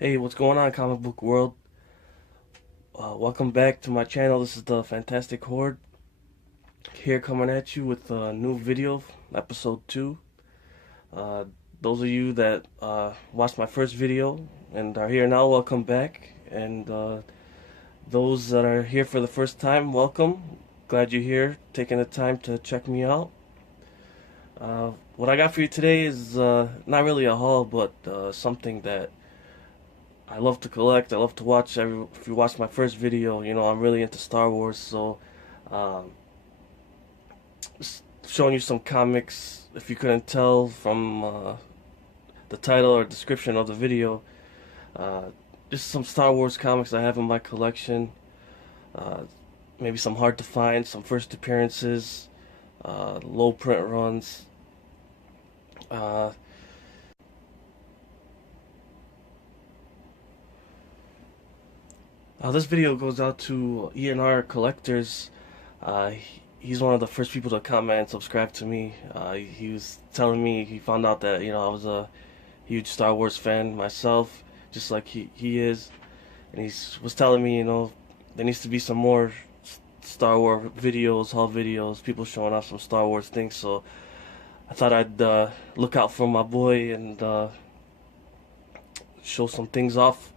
Hey, what's going on, comic book world? Welcome back to my channel. This is the Fantastic Horde here coming at you with a new video, episode 2. Uh, those of you that watched my first video and are here now, welcome back. And those that are here for the first time, welcome. Glad you're here, taking the time to check me out. What I got for you today is not really a haul, but something that I love to collect. I love to watch. If you watched my first video, you know I'm really into Star Wars. So, um, just showing you some comics. If you couldn't tell from the title or description of the video, uh, just some Star Wars comics I have in my collection. Uh, Maybe some hard to find, some first appearances, low print runs. Uh, this video goes out to ENR collectors. He's one of the first people to comment and subscribe to me. He was telling me he found out that I was a huge Star Wars fan myself, just like he is, and he was telling me there needs to be some more Star Wars videos, haul videos, people showing off some Star Wars things. So I thought I'd look out for my boy and show some things off.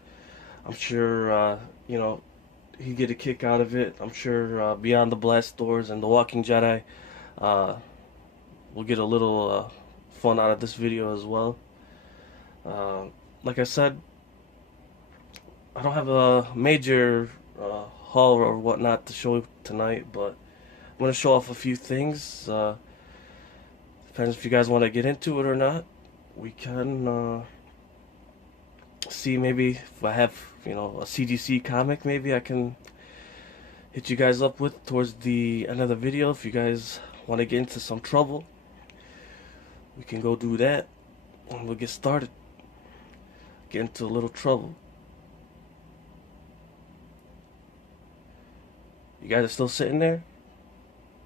I'm sure he'd get a kick out of it. I'm sure Beyond the Blast Doors and the Walking Jedi uh, will get a little fun out of this video as well. Uh, like I said, I don't have a major haul or whatnot to show tonight, but I'm going to show off a few things. Depends if you guys want to get into it or not. We can see maybe if I have a CGC comic, maybe I can hit you guys up with towards the end of the video. If you guys want to get into some trouble, we can go do that and we'll get started. Get into a little trouble. You guys are still sitting there?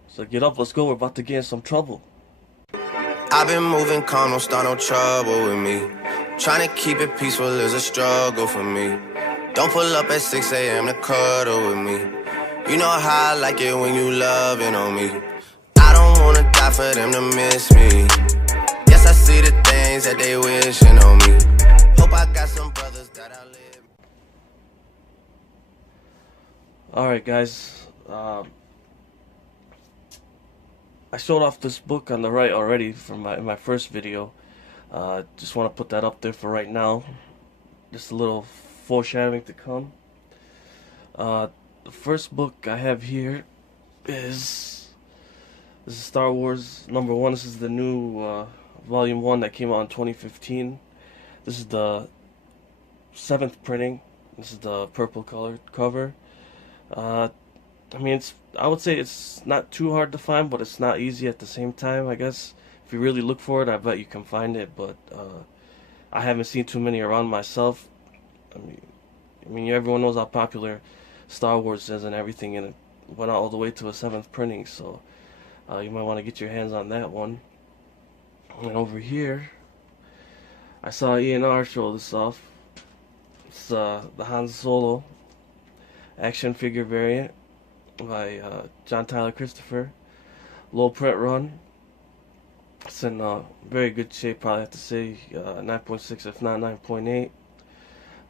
So get up, let's go. We're about to get in some trouble. I've been moving calm, don't start no trouble with me. Trying to keep it peaceful is a struggle for me. Don't pull up at 6 a.m. to cuddle with me. You know how I like it when you loving on me. I don't wanna die for them to miss me. Yes, I see the things that they wishing on me. Hope I got some brothers that I live. Alright guys, I showed off this book on the right already from in my first video. Just want to put that up there for right now. Just a little foreshadowing to come. The first book I have here is Star Wars #1. This is the new volume 1 that came out in 2015. This is the 7th printing. This is the purple colored cover. I would say it's not too hard to find, but it's not easy at the same time, I guess. If you really look for it, I bet you can find it, but I haven't seen too many around myself. I mean, everyone knows how popular Star Wars is and everything, and it went out all the way to a 7th printing, so you might want to get your hands on that one. And over here, I saw ENR show this off. It's the Han Solo action figure variant by John Tyler Christopher. Low print run. It's in very good shape, probably have to say 9.6 if not 9.8.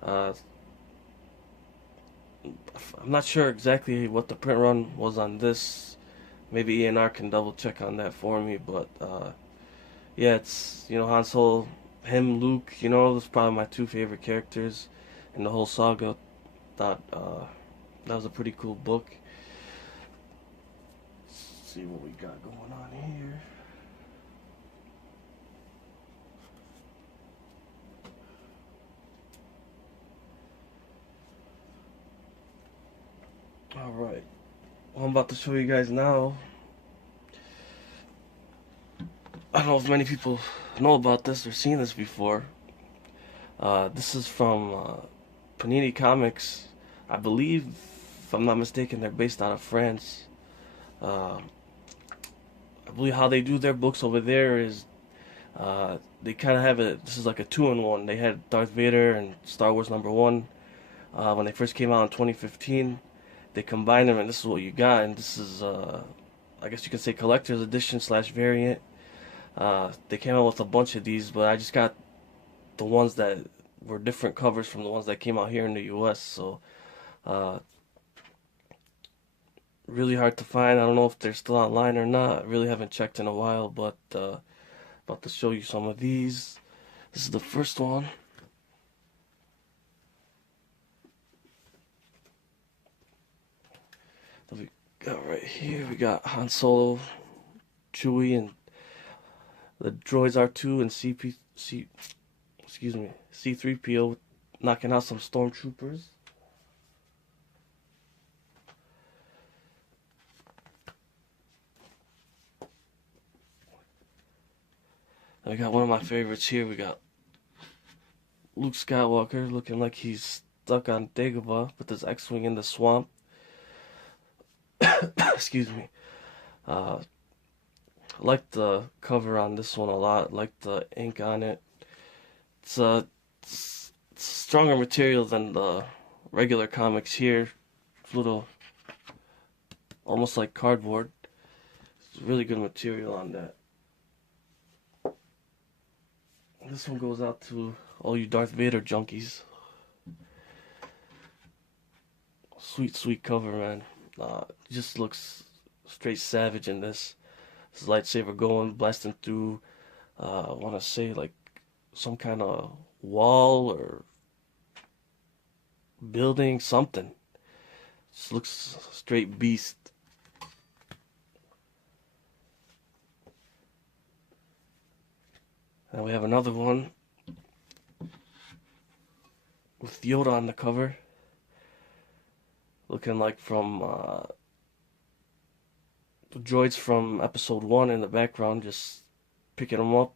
I'm not sure exactly what the print run was on this. Maybe ENR can double check on that for me, but yeah, it's Han Solo, him, Luke, those are probably my 2 favorite characters in the whole saga. Thought that was a pretty cool book. Let's see what we got going on here. Alright, what I'm about to show you guys now, I don't know if many people know about this or seen this before. This is from Panini Comics. I believe, if I'm not mistaken, they're based out of France. I believe how they do their books over there is They kind of have it. This is like a two-in-one. They had Darth Vader and Star Wars #1 when they first came out in 2015. They combined them, and this is what you got. And this is, I guess you can say, collector's edition slash variant. They came out with a bunch of these, but I just got the ones that were different covers from the ones that came out here in the U.S. So, really hard to find. I don't know if they're still online or not. I really haven't checked in a while, but about to show you some of these. This is the first one. That we got right here. We got Han Solo, Chewie, and the droids R2 and C3PO knocking out some stormtroopers. And we got one of my favorites here. We got Luke Skywalker looking like he's stuck on Dagobah with his X-Wing in the swamp. Excuse me. I like the cover on this one a lot. I like the ink on it. It's stronger material than the regular comics here. It's a little, almost like cardboard. It's really good material on that. This one goes out to all you Darth Vader junkies. Sweet, sweet cover, man. Just looks straight savage in this. His lightsaber going, blasting through, I want to say like some kind of wall or building, something. Just looks straight beast. And we have another one with Yoda on the cover. Looking like from the droids from episode 1 in the background, just picking them up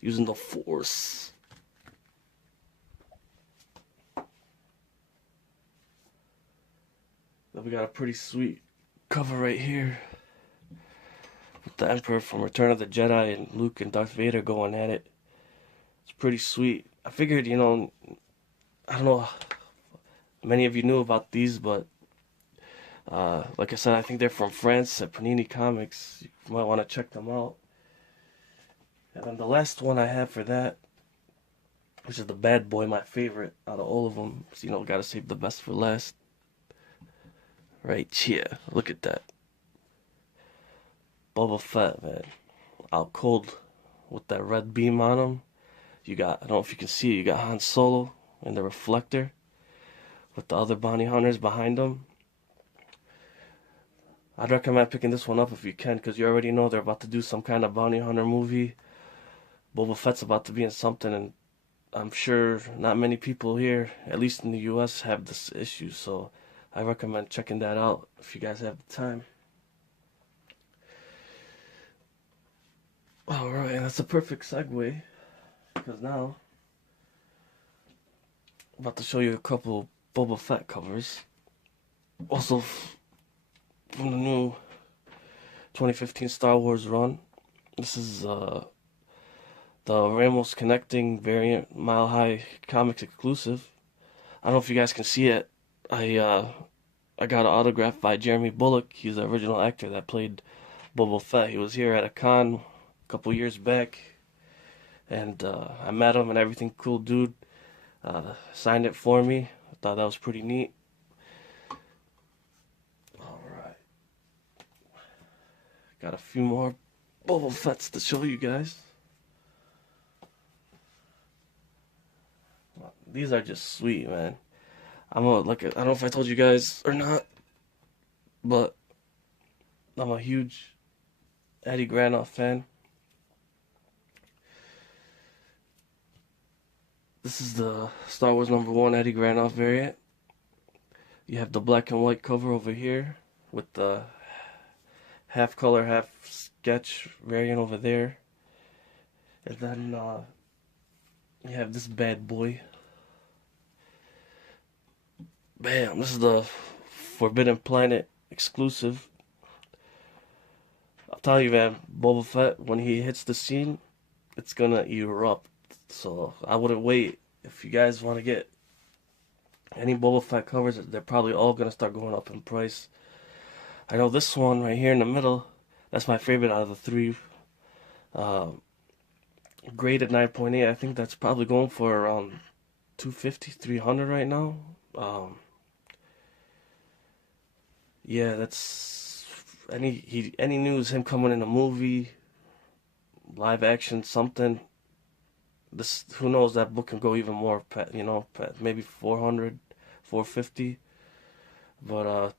using the Force. Then we got a pretty sweet cover right here with the Emperor from Return of the Jedi and Luke and Darth Vader going at it. It's pretty sweet. I figured, I don't know, many of you knew about these, but like I said, I think they're from France at Panini Comics. You might want to check them out. And then the last one I have for that, which is the bad boy, my favorite out of all of them. So, gotta save the best for last. Right here, look at that. Boba Fett, man. Out cold with that red beam on him. You got, I don't know if you can see it, you got Han Solo and the reflector with the other bounty hunters behind them. I'd recommend picking this one up if you can, because you already know they're about to do some kind of bounty hunter movie. Boba Fett's about to be in something, and I'm sure not many people here, at least in the US, have this issue, so I recommend checking that out if you guys have the time. Alright, that's a perfect segue, because now I'm about to show you a couple Boba Fett covers. Also, from the new 2015 Star Wars run. This is the Ramos Connecting variant, Mile High Comics exclusive. I don't know if you guys can see it. I got an autograph by Jeremy Bulloch. He's the original actor that played Boba Fett. He was here at a con a couple years back, and I met him and everything. Cool dude. Signed it for me. I thought that was pretty neat. Got a few more Boba Fetts to show you guys. These are just sweet, man. I don't know if I told you guys or not, but I'm a huge Eddie Granoff fan. This is the Star Wars #1 Eddie Granoff variant. You have the black and white cover over here with the half color, half sketch variant over there. And then you have this bad boy. Bam! This is the Forbidden Planet exclusive. I'll tell you, man, Boba Fett, when he hits the scene, it's gonna erupt. So I wouldn't wait. If you guys want to get any Boba Fett covers, they're probably all gonna start going up in price. I know this one right here in the middle, that's my favorite out of the three. Uh, Graded 9.8. I think that's probably going for around 250, 300 right now. Yeah, that's any news him coming in a movie, live action, something. This, who knows, that book can go even more. Maybe 400, 450. But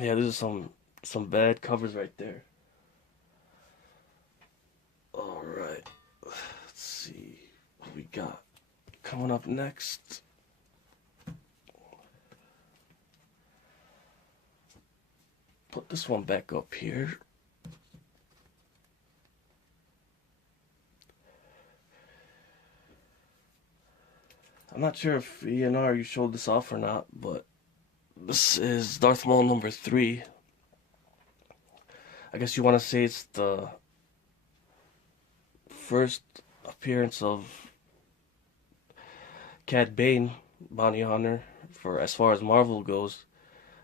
yeah, these are some bad covers right there. All right, let's see what we got coming up next. Put this one back up here. I'm not sure if ENR you showed this off or not, but this is Darth Maul number 3. I guess you want to say it's the first appearance of Cad Bane, bounty hunter, for as far as Marvel goes.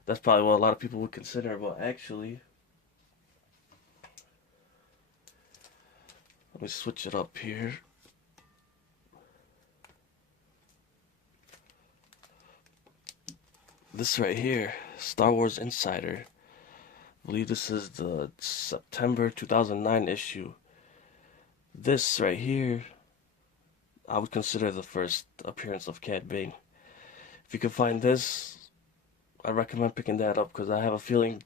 That's probably what a lot of people would consider, but actually, let me switch it up here. This right here, Star Wars Insider. I believe this is the September 2009 issue. This right here, I would consider the first appearance of Cad Bane. If you can find this, I recommend picking that up, because I have a feeling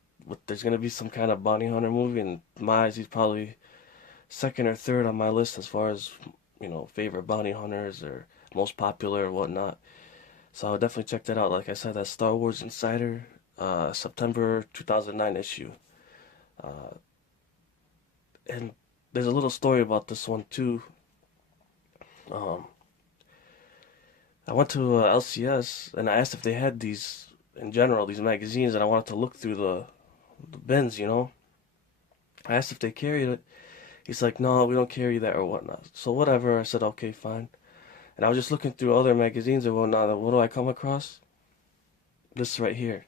there's going to be some kind of bounty hunter movie, and in my eyes, he's probably second or third on my list as far as, favorite bounty hunters or most popular or whatnot. So I'll definitely check that out. Like I said, that's Star Wars Insider, September 2009 issue. And there's a little story about this one too. I went to LCS and I asked if they had these, in general, these magazines, and I wanted to look through the bins, I asked if they carried it. He's like, no, we don't carry that or whatnot. So whatever, I said, okay, fine. And I was just looking through other magazines or whatnot, and what do I come across? This right here.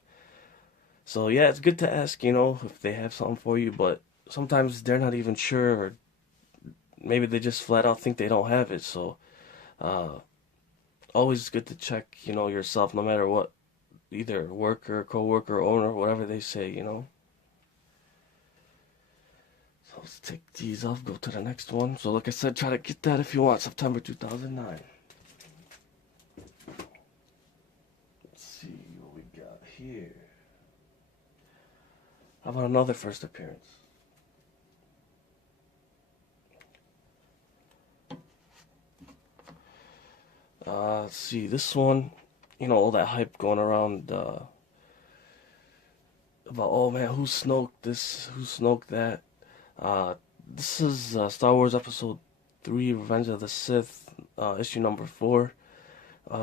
So yeah, it's good to ask, if they have something for you, but sometimes they're not even sure, or maybe they just flat out think they don't have it. So always good to check, yourself, no matter what, either worker, co-worker, owner, whatever they say, So let's take these off, go to the next one. So like I said, try to get that if you want, September 2009. Let's see what we got here. How about another first appearance? Let's see, this one, all that hype going around about, oh man, who Snoke this, who Snoke that. This is Star Wars Episode 3, Revenge of the Sith, issue number 4.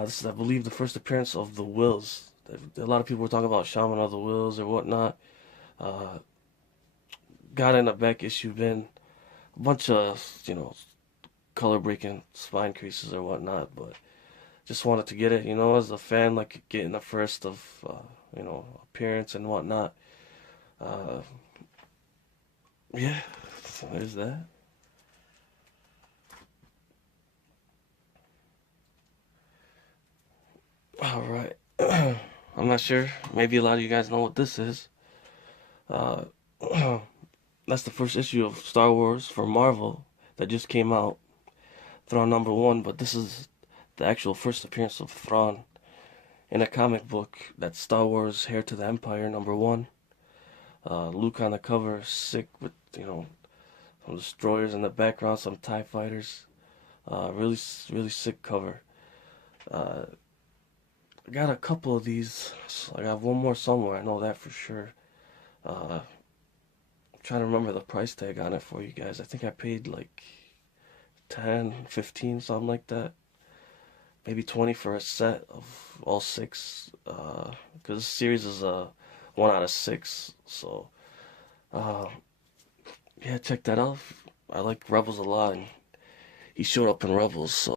This is, I believe, the first appearance of the Wills. A lot of people were talking about Shaman of the Wills or whatnot. Got in a back issue bin. A bunch of, color-breaking spine creases or whatnot, but just wanted to get it, as a fan, like getting the first of, appearance and whatnot. Yeah, so there's that. Alright. I'm not sure. Maybe a lot of you guys know what this is. That's the first issue of Star Wars for Marvel that just came out. Thrawn number 1, but this is the actual first appearance of Thrawn in a comic book. That's Star Wars Heir to the Empire number 1. Luke on the cover, sick with, some destroyers in the background, some TIE fighters. Really, really sick cover. I got a couple of these. So I got one more somewhere, I know that for sure. I'm trying to remember the price tag on it for you guys. I think I paid like 10, 15, something like that. Maybe 20 for a set of all 6. Because this series is 1 out of 6. So, yeah, check that out. I like Rebels a lot. And he showed up in Rebels, so